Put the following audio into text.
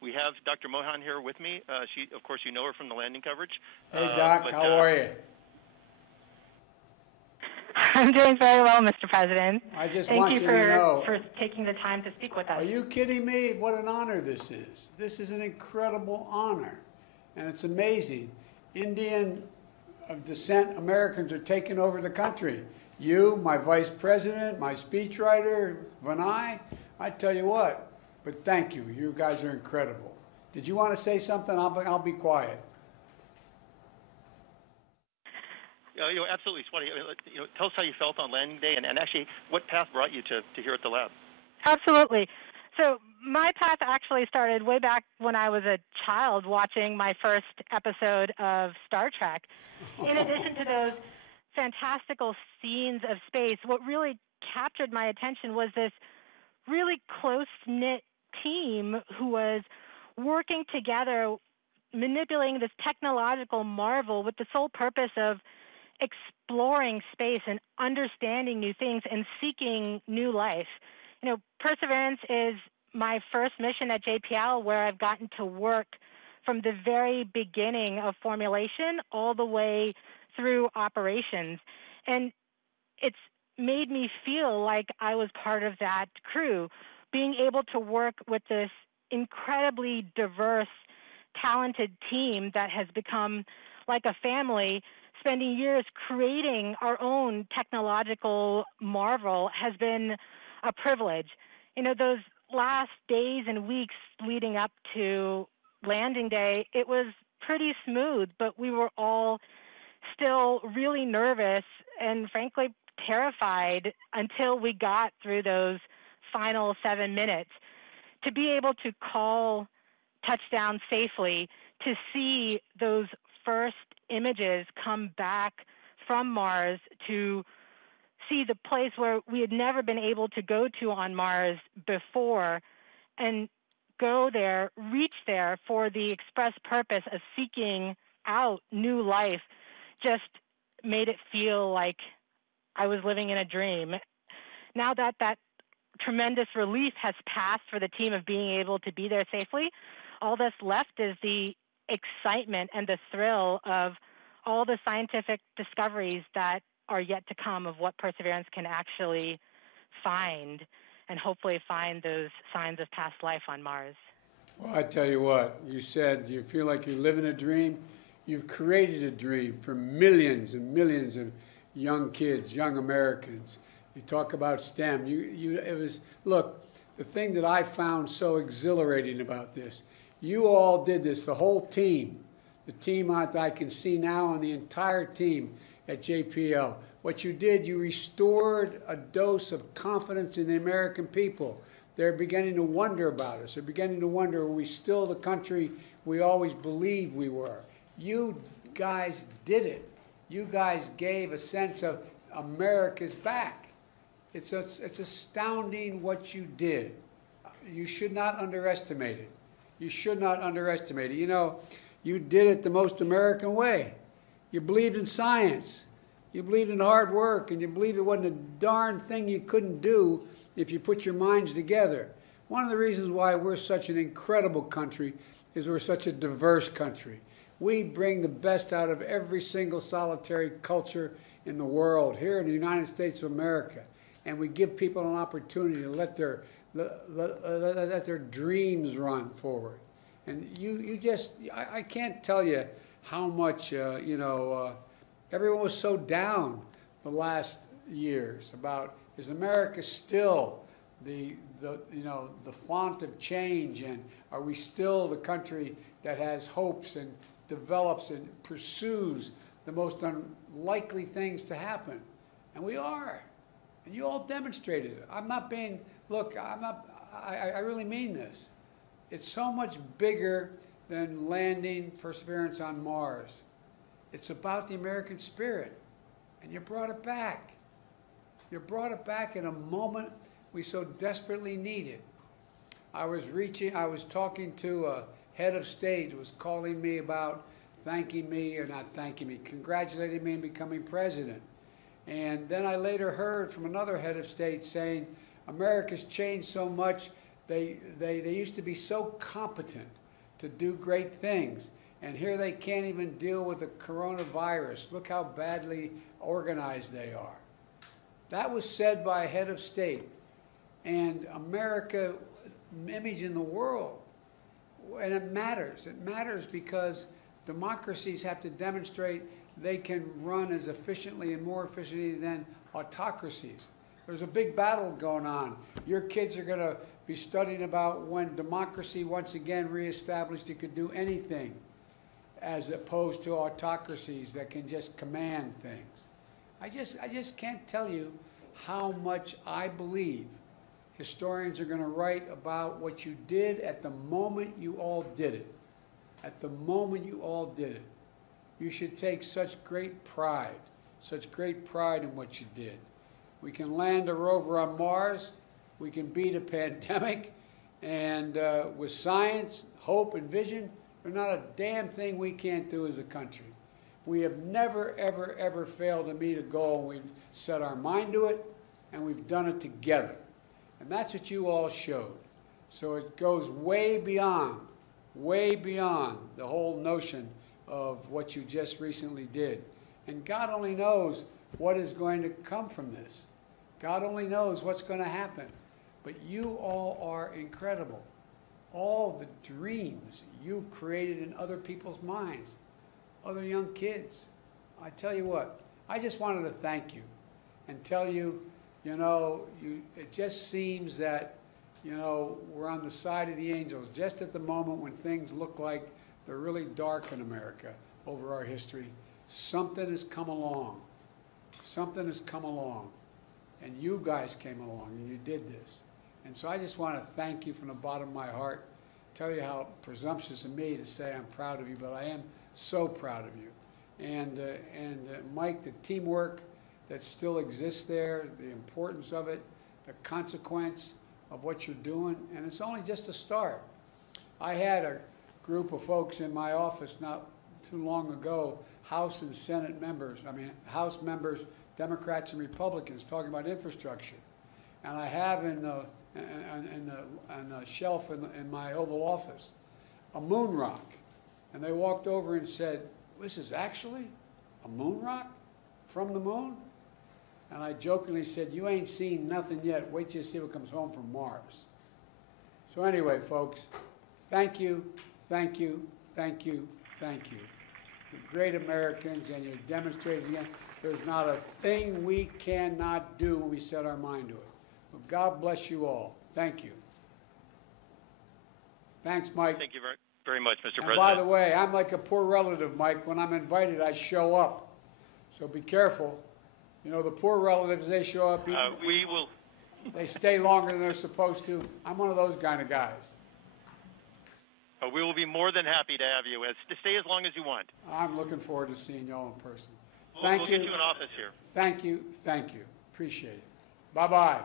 We have Dr. Mohan here with me. Of course, you know her from the landing coverage. Hey, Doc, how are you? I'm doing very well, Mr. President. I just Thank want you you to know. for taking the time to speak with us. Are you kidding me? What an honor this is. This is an incredible honor, and it's amazing. Indian of descent Americans are taking over the country. You, my vice president, my speechwriter, Vinay, I tell you what, but thank you. You guys are incredible. Did you want to say something? I'll be quiet. Absolutely, Swati. Tell us how you felt on landing day, and actually what path brought you to here at the lab. Absolutely. So my path actually started way back when I was a child watching my first episode of Star Trek. In addition to those fantastical scenes of space, what really captured my attention was this really close-knit team who was working together, manipulating this technological marvel with the sole purpose of exploring space and understanding new things and seeking new life. Perseverance is my first mission at JPL, where I've gotten to work from the very beginning of formulation all the way through operations. And it's made me feel like I was part of that crew, being able to work with this incredibly diverse, talented team that has become like a family. Spending years creating our own technological marvel has been a privilege. Those last days and weeks leading up to landing day, it was pretty smooth, but we were all still really nervous and frankly terrified until we got through those final 7 minutes. To be able to call touchdown safely, to see those first images come back from Mars, to see the place where we had never been able to go to on Mars before, and go there, reach there for the express purpose of seeking out new life, just made it feel like I was living in a dream. Now that that tremendous relief has passed for the team of being able to be there safely, all that's left is the excitement and the thrill of all the scientific discoveries that are yet to come of what Perseverance can actually find, and hopefully find those signs of past life on Mars. Well, I tell you what, you said you feel like you're living a dream. You've created a dream for millions and millions of young kids, young Americans. You talk about STEM. Look, the thing that I found so exhilarating about this, you all did this, the whole team, the team I can see now, and the entire team at JPL. What you did, you restored a dose of confidence in the American people. They're beginning to wonder about us. They're beginning to wonder, are we still the country we always believed we were? You guys did it. You guys gave a sense of America's back. It's astounding what you did. You should not underestimate it. You should not underestimate it. You did it the most American way. You believed in science. You believed in hard work, and you believed there wasn't a darn thing you couldn't do if you put your minds together. One of the reasons why we're such an incredible country is we're such a diverse country. We bring the best out of every single solitary culture in the world, here in the United States of America. And we give people an opportunity to let their dreams run forward. And I can't tell you how much, everyone was so down the last years about, is America still the font of change, and are we still the country that has hopes and develops and pursues the most unlikely things to happen? And we are. And you all demonstrated it. I really mean this. It's so much bigger than landing Perseverance on Mars. It's about the American spirit. And you brought it back. You brought it back in a moment we so desperately needed. I was talking to a head of state who was calling me about congratulating me in becoming president. And then I later heard from another head of state saying, America's changed so much, They used to be so competent to do great things, and here they can't even deal with the coronavirus. Look how badly organized they are. That was said by a head of state, and America image in the world, and it matters. It matters because democracies have to demonstrate they can run as efficiently and more efficiently than autocracies. There's a big battle going on. Your kids are going to be studying about when democracy once again reestablished, it could do anything, as opposed to autocracies that can just command things. I just can't tell you how much I believe historians are going to write about what you did at the moment you all did it. At the moment you all did it. You should take such great pride in what you did. We can land a rover on Mars. We can beat a pandemic. And with science, hope, and vision, there's not a damn thing we can't do as a country. We have never, ever, ever failed to meet a goal. We've set our mind to it, and we've done it together. And that's what you all showed. So it goes way beyond the whole notion of what you just recently did. And God only knows what is going to come from this. God only knows what's going to happen. But you all are incredible. All the dreams you've created in other people's minds, other young kids. I tell you what, I just wanted to thank you and tell you, you know, it just seems that, you know, we're on the side of the angels just at the moment when things look like they're really dark in America over our history. Something has come along. Something has come along. And you guys came along and you did this. And so I just want to thank you from the bottom of my heart, tell you how presumptuous of me to say I'm proud of you, but I am so proud of you. And Mike, the teamwork that still exists there, the importance of it, the consequence of what you're doing, and it's only just a start. I had a group of folks in my office not too long ago, House and Senate members, House members, Democrats and Republicans, talking about infrastructure. And I have in the shelf in my Oval Office a moon rock. And they walked over and said, "This is actually a moon rock from the moon?" And I jokingly said, "You ain't seen nothing yet. Wait till you see what comes home from Mars." So anyway, folks, thank you, thank you, thank you, thank you. You're great Americans, and you're demonstrating again, there's not a thing we cannot do when we set our mind to it. Well, God bless you all. Thank you. Thanks, Mike. Thank you very much, Mr. President. And by the way, I'm like a poor relative, Mike. When I'm invited, I show up. So be careful. You know, the poor relatives, they show up. We will. They stay longer than they're supposed to. I'm one of those kind of guys. We will be more than happy to have you. To stay as long as you want. I'm looking forward to seeing you all in person. We'll get you in office here. Thank you. Thank you. Appreciate it. Bye-bye.